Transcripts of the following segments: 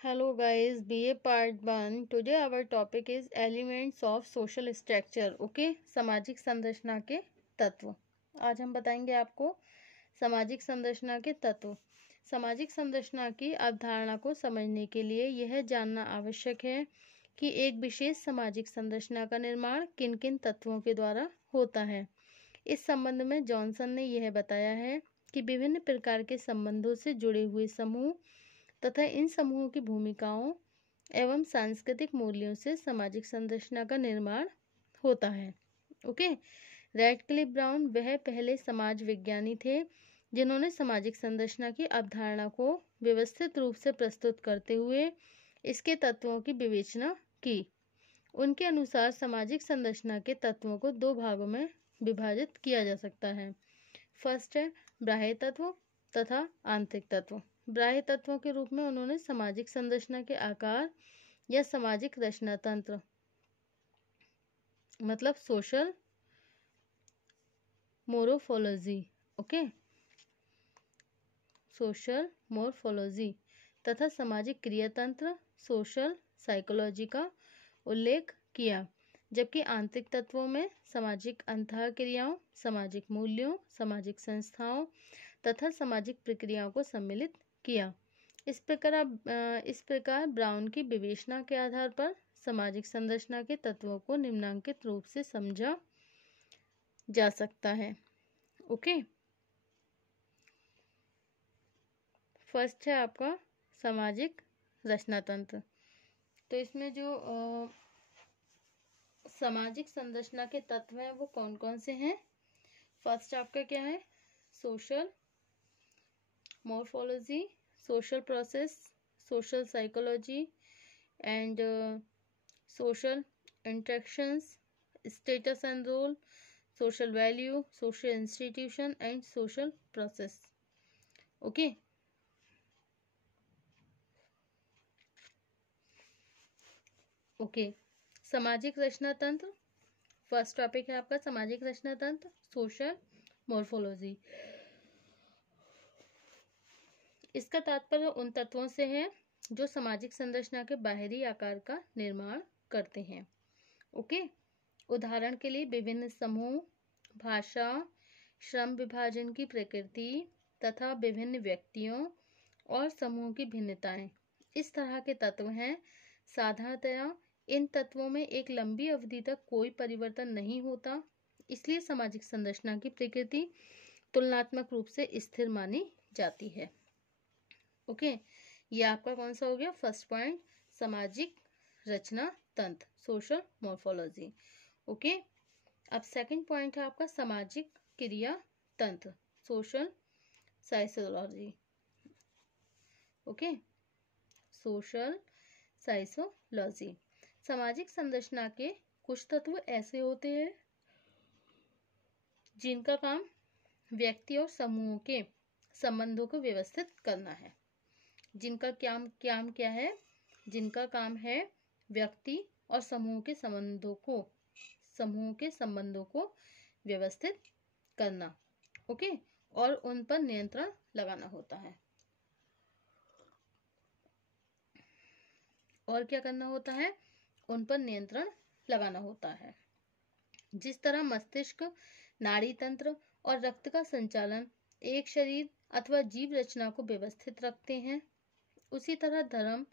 Hello guys, BA Part 1. Today our topic is Elements of Social Structure. Okay, सामाजिक संरचना के तत्व. आज हम बताएंगे आपको सामाजिक संरचना के तत्व. सामाजिक संरचना की अवधारणा को समझने के लिए यह जानना आवश्यक है कि एक विशेष सामाजिक संरचना का निर्माण किन किन तत्वों के द्वारा होता है. इस संबंध में जॉनसन ने यह बताया है कि विभिन्न प्रकार के संबंधों से जुड़े हुए समूह तथा इन समूहों की भूमिकाओं एवं सांस्कृतिक मूल्यों से सामाजिक संरचना का निर्माण होता है. ओके, रैडक्लिफ ब्राउन वह पहले समाज विज्ञानी थे जिन्होंने सामाजिक संरचना की अवधारणा को व्यवस्थित रूप से प्रस्तुत करते हुए इसके तत्वों की विवेचना की. उनके अनुसार सामाजिक संरचना के तत्वों को दो भागों में विभाजित किया जा सकता है. फर्स्ट है बाह्य तत्व तथा आंतरिक तत्व. बाह्य तत्वों के रूप में उन्होंने सामाजिक संरचना के आकार या सामाजिक रचना तंत्र मतलब सोशल मोरोफोलॉजी, ओके, सोशल मोरफोलॉजी तथा सामाजिक क्रियातंत्र सोशल साइकोलॉजी का उल्लेख किया. जबकि आंतरिक तत्वों में सामाजिक अंतःक्रियाओं, सामाजिक मूल्यों, सामाजिक संस्थाओं तथा सामाजिक प्रक्रियाओं को सम्मिलित किया. इस प्रकार ब्राउन की विवेचना के आधार पर सामाजिक संरचना के तत्वों को निम्नांकित रूप से समझा जा सकता है. ओके, फर्स्ट है आपका सामाजिक रचना तंत्र. तो इसमें जो सामाजिक संरचना के तत्व हैं वो कौन कौन से हैं. फर्स्ट आपका क्या है, social मोरफोलॉजी, social process, social psychology and social interactions, status and role, social value, social institution and social process. Okay, सामाजिक रचना तंत्र. फर्स्ट टॉपिक है आपका सामाजिक रचना तंत्र, सोशल मोरफोलॉजी. इसका तात्पर्य उन तत्वों से है जो सामाजिक संरचना के बाहरी आकार का निर्माण करते हैं. ओके, उदाहरण के लिए विभिन्न समूह, भाषा, श्रम विभाजन की प्रकृति तथा विभिन्न व्यक्तियों और समूहों की भिन्नताएं इस तरह के तत्व हैं. साधारणतया इन तत्वों में एक लंबी अवधि तक कोई परिवर्तन नहीं होता, इसलिए सामाजिक संरचना की प्रकृति तुलनात्मक रूप से स्थिर मानी जाती है. ओके, ये आपका कौन सा हो गया फर्स्ट पॉइंट, सामाजिक रचना तंत्र, सोशल मोरफोलॉजी. ओके, अब सेकंड पॉइंट है आपका सामाजिक क्रिया तंत्र, social psychology. Okay, social psychology. सामाजिक संरचना के कुछ तत्व ऐसे होते हैं जिनका काम व्यक्ति और समूहों के संबंधों को व्यवस्थित करना है. जिनका काम क्या है, जिनका काम है व्यक्ति और समूह के संबंधों को व्यवस्थित करना. ओके, और उन पर नियंत्रण लगाना होता है. और क्या करना होता है, उन पर नियंत्रण लगाना होता है. जिस तरह मस्तिष्क, नाड़ी तंत्र और रक्त का संचालन एक शरीर अथवा जीव रचना को व्यवस्थित रखते हैं, उसी तरह धर्म,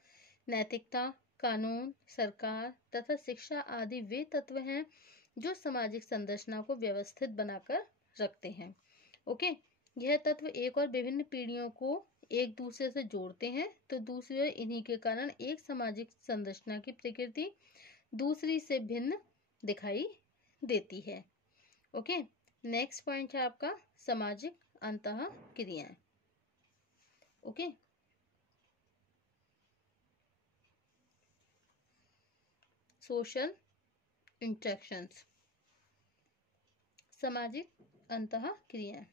नैतिकता, कानून, सरकार तथा शिक्षा आदि वे तत्व हैं जो सामाजिक संरचना को व्यवस्थित बनाकर रखते हैं. ओके, यह तत्व एक और विभिन्न पीढ़ियों को एक दूसरे से जोड़ते हैं, तो दूसरी ओर इन्हीं के कारण एक सामाजिक संरचना की प्रकृति दूसरी से भिन्न दिखाई देती है. ओके, नेक्स्ट पॉइंट है आपका सामाजिक अंतःक्रियाएं. Okay, social interactions. सामाजिक अंतःक्रियाएं.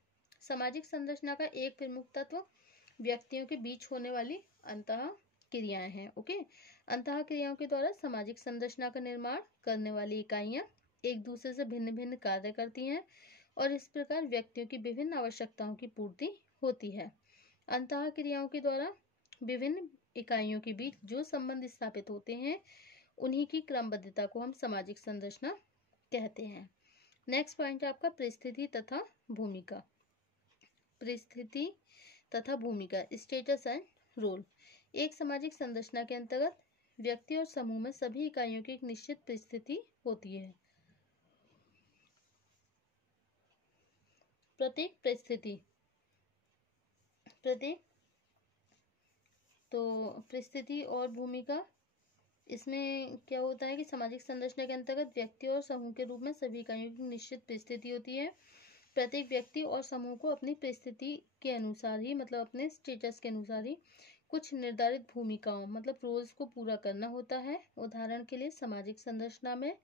सामाजिक संरचना का एक प्रमुख तत्व व्यक्तियों के बीच होने वाली अंतःक्रियाएं हैं. ओके, अंतःक्रियाओं के द्वारा सामाजिक संरचना का निर्माण करने वाली इकाइयां एक दूसरे से भिन्न भिन्न कार्य करती हैं और इस प्रकार व्यक्तियों की विभिन्न आवश्यकताओं की पूर्ति होती है. अंतःक्रियाओं के द्वारा विभिन्न इकाइयों के बीच जो संबंध स्थापित होते हैं उन्हीं की क्रमबद्धता को हम सामाजिक संरचना कहते हैं। नेक्स्ट पॉइंट है आपका परिस्थिति तथा भूमिका। परिस्थिति तथा भूमिका, स्टेटस एंड रोल। एक सामाजिक संरचना के अंतर्गत व्यक्ति और समूह में सभी इकाइयों की एक निश्चित परिस्थिति होती है। प्रत्येक परिस्थिति परिस्थिति और भूमिका, इसमें क्या होता है कि सामाजिक संरचना के अंतर्गत व्यक्ति और समूह के रूप में सभी इकाइयों की निश्चित परिस्थिति होती है। प्रत्येक व्यक्ति और समूह को अपनी परिस्थिति के अनुसार ही, मतलब अपने स्टेटस के अनुसार ही कुछ निर्धारित भूमिकाओं, मतलब रोल्स को पूरा करना होता है। उदाहरण के लिए सामाजिक संरचना में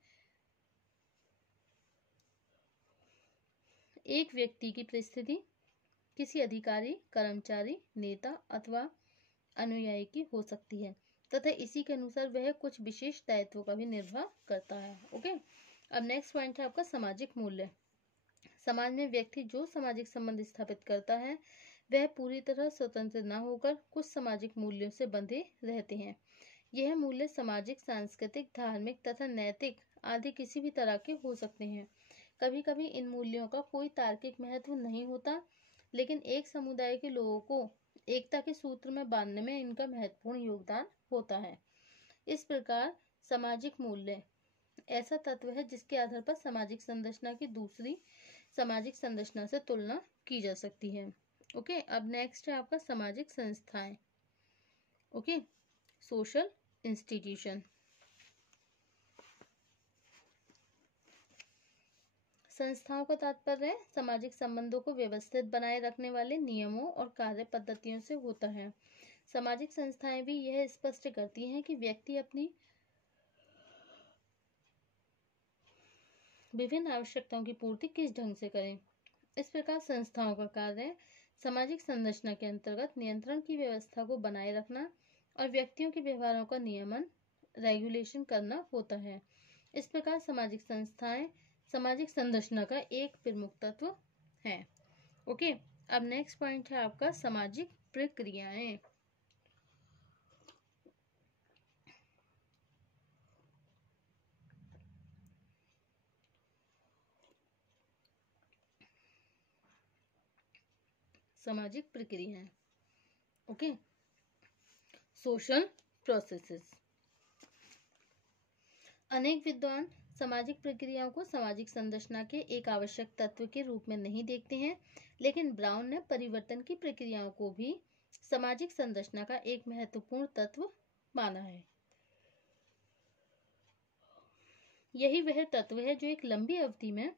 एक व्यक्ति की परिस्थिति किसी अधिकारी, कर्मचारी, नेता अथवा अनुयायी की हो सकती है तथा इसी के अनुसार वह कुछ विशेष दायित्वों का भी निर्वाह करता है। ओके, अब नेक्स्ट पॉइंट है आपका सामाजिक मूल्य। समाज में व्यक्ति जो सामाजिक संबंध स्थापित करता है वह पूरी तरह स्वतंत्र न होकर कुछ सामाजिक मूल्यों से बंधे रहते हैं। यह मूल्य सामाजिक, सांस्कृतिक, धार्मिक तथा नैतिक आदि किसी भी तरह के हो सकते हैं। कभी कभी इन मूल्यों का कोई तार्किक महत्व नहीं होता, लेकिन एक समुदाय के लोगों को एकता के सूत्र में बांधने में इनका महत्वपूर्ण योगदान होता है। इस प्रकार सामाजिक मूल्य ऐसा तत्व है जिसके आधार पर सामाजिक संरचना की दूसरी सामाजिक संरचना से तुलना की जा सकती है। ओके, अब नेक्स्ट है आपका सामाजिक संस्थाएं। Okay, social institution. संस्थाओं का तात्पर्य है सामाजिक संबंधों को व्यवस्थित बनाए रखने वाले नियमों और कार्य पद्धतियों से होता है। सामाजिक संस्थाएं भी यह स्पष्ट करती हैं कि व्यक्ति अपनी विभिन्न आवश्यकताओं की पूर्ति किस ढंग से करें। इस प्रकार संस्थाओं का कार्य सामाजिक संरचना के अंतर्गत नियंत्रण की व्यवस्था को बनाए रखना और व्यक्तियों के व्यवहारों का नियमन, रेगुलेशन करना होता है। इस प्रकार सामाजिक संस्थाएं सामाजिक संरचना का एक प्रमुख तत्व है। ओके, अब नेक्स्ट पॉइंट है आपका सामाजिक प्रक्रियाएं। सामाजिक प्रक्रियाएं। Okay, social processes. अनेक विद्वान सामाजिक प्रक्रियाओं को सामाजिक संरचना के एक आवश्यक तत्व के रूप में नहीं देखते हैं, लेकिन ब्राउन ने परिवर्तन की प्रक्रियाओं को भी सामाजिक संरचना का एक महत्वपूर्ण तत्व माना है। यही वह तत्व है जो एक लंबी अवधि में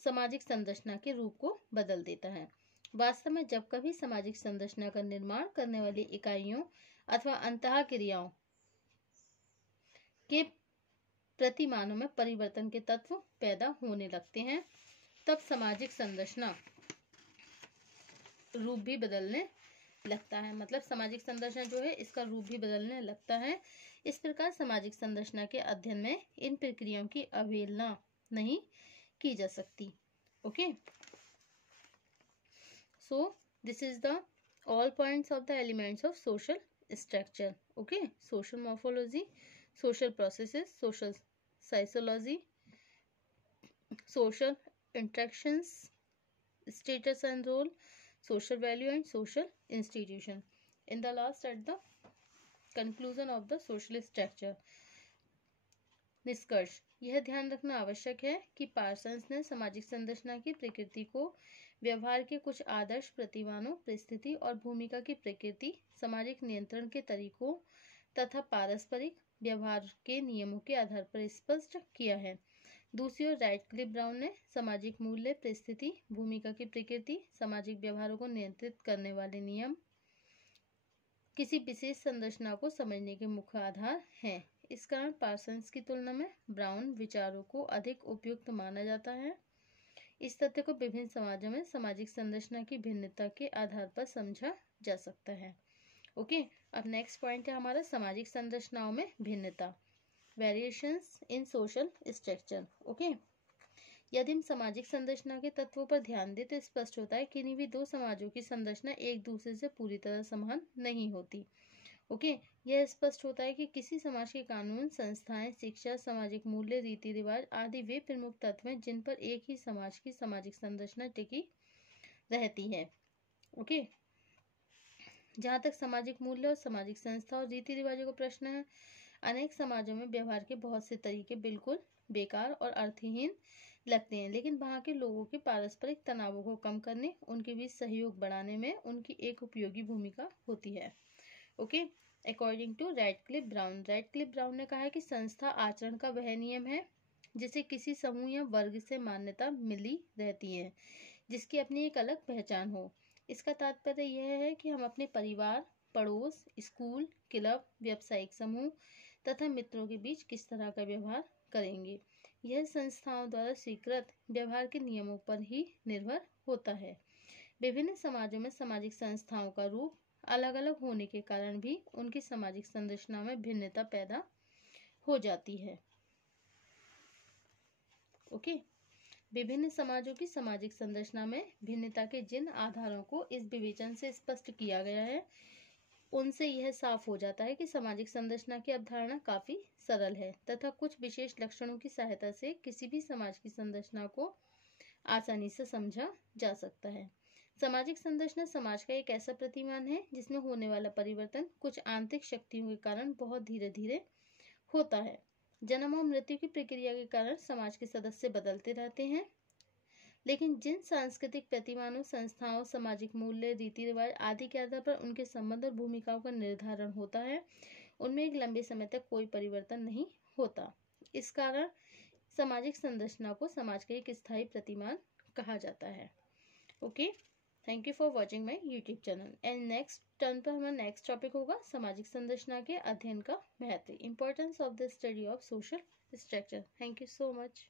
सामाजिक संरचना के रूप को बदल देता है। वास्तव में जब कभी सामाजिक संरचना का निर्माण करने वाली इकाइयों अथवा अंतः क्रियाओं के प्रतिमानों में परिवर्तन के तत्व पैदा होने लगते हैं, तब सामाजिक संरचना रूप भी बदलने लगता है। मतलब सामाजिक संरचना जो है इसका रूप भी बदलने लगता है। इस प्रकार सामाजिक संरचना के अध्ययन में इन प्रक्रियाओं की अवहेलना नहीं की जा सकती। Okay, so this is the all points of the elements of social structure. Okay, social morphology, social processes, social psychology, social interactions, status and role, social value and social institution. In the last, at the conclusion of the social structure, निष्कर्ष, यह ध्यान रखना आवश्यक है कि Parsons ने सामाजिक संरचना की प्रकृति को व्यवहार के कुछ आदर्श प्रतिमानों, परिस्थिति और भूमिका की प्रकृति, सामाजिक नियंत्रण के तरीकों तथा पारस्परिक व्यवहार के नियमों के आधार पर स्पष्ट किया है। दूसरी ओर राइटक्लिफ ब्राउन ने सामाजिक मूल्य, परिस्थिति, भूमिका की प्रकृति, सामाजिक व्यवहारों को नियंत्रित करने वाले नियम किसी विशेष संरचना को समझने के मुख्य आधार हैं। इस कारण पार्सन्स की तुलना में ब्राउन विचारों को अधिक उपयुक्त माना जाता है। इस तथ्य को विभिन्न समाजों में सामाजिक संरचना की भिन्नता के आधार पर समझा जा सकता है। ओके, अब नेक्स्ट पॉइंट है हमारा सामाजिक संरचनाओं में भिन्नता, variations in social structure. Okay, यदि हम सामाजिक संरचना के तत्वों पर ध्यान दें तो स्पष्ट होता है कि किन्हीं भी दो समाजों की संरचना एक दूसरे से पूरी तरह समान नहीं होती। ओके। यह स्पष्ट होता है कि किसी समाज के कानून, संस्थाएं, शिक्षा, सामाजिक मूल्य, रीति रिवाज आदि वे प्रमुख तत्व हैं जिन पर एक ही समाज की सामाजिक संरचना टिकी रहती है। ओके। जहाँ तक सामाजिक मूल्य और सामाजिक संस्था और रीति रिवाजों का प्रश्न है, अनेक समाजों में व्यवहार के बहुत से तरीके बिल्कुल बेकार और अर्थहीन लगते हैं, लेकिन वहाँ के लोगों के पारस्परिक तनावों को कम करने, उनके बीच सहयोग बढ़ाने में उनकी एक उपयोगी भूमिका होती है। Okay. According to Radcliffe Brown, Radcliffe Brown ने कहा है कि संस्था आचरण का वह नियम है जिसे किसी समूह या वर्ग से मान्यता मिली रहती है, जिसकी अपनी एक अलग पहचान हो। इसका तात्पर्य यह है कि हम अपने परिवार, पड़ोस, स्कूल, क्लब, व्यावसायिक समूह तथा मित्रों के बीच किस तरह का व्यवहार करेंगे, यह संस्थाओं द्वारा स्वीकृत व्यवहार के नियमों पर ही निर्भर होता है। विभिन्न समाजों में सामाजिक संस्थाओं का रूप अलग अलग होने के कारण भी उनकी सामाजिक संरचना में भिन्नता पैदा हो जाती है। ओके। विभिन्न समाजों की सामाजिक संरचना में भिन्नता के जिन आधारों को इस विवेचन से स्पष्ट किया गया है, उनसे यह साफ हो जाता है कि सामाजिक संरचना की अवधारणा काफी सरल है तथा कुछ विशेष लक्षणों की सहायता से किसी भी समाज की संरचना को आसानी से समझा जा सकता है। सामाजिक संरचना समाज का एक ऐसा प्रतिमान है जिसमें होने वाला परिवर्तन कुछ आंतरिक शक्तियों के कारण बहुत धीरे धीरे होता है। जन्म और मृत्यु की प्रक्रिया के कारण समाज के सदस्य बदलते रहते हैं, लेकिन जिन सांस्कृतिक प्रतिमानों, संस्थाओं, सामाजिक मूल्य, रीति रिवाज आदि के आधार पर उनके संबंध और भूमिकाओं का निर्धारण होता है, उनमें एक लंबे समय तक कोई परिवर्तन नहीं होता। इस कारण सामाजिक संरचना को समाज का एक स्थायी प्रतिमान कहा जाता है। Okay, thank you for watching my YouTube channel. And next turn पर हमारा नेक्स्ट टॉपिक होगा सामाजिक संरचना के अध्ययन का महत्व, importance of the study of social structure. Thank you so much.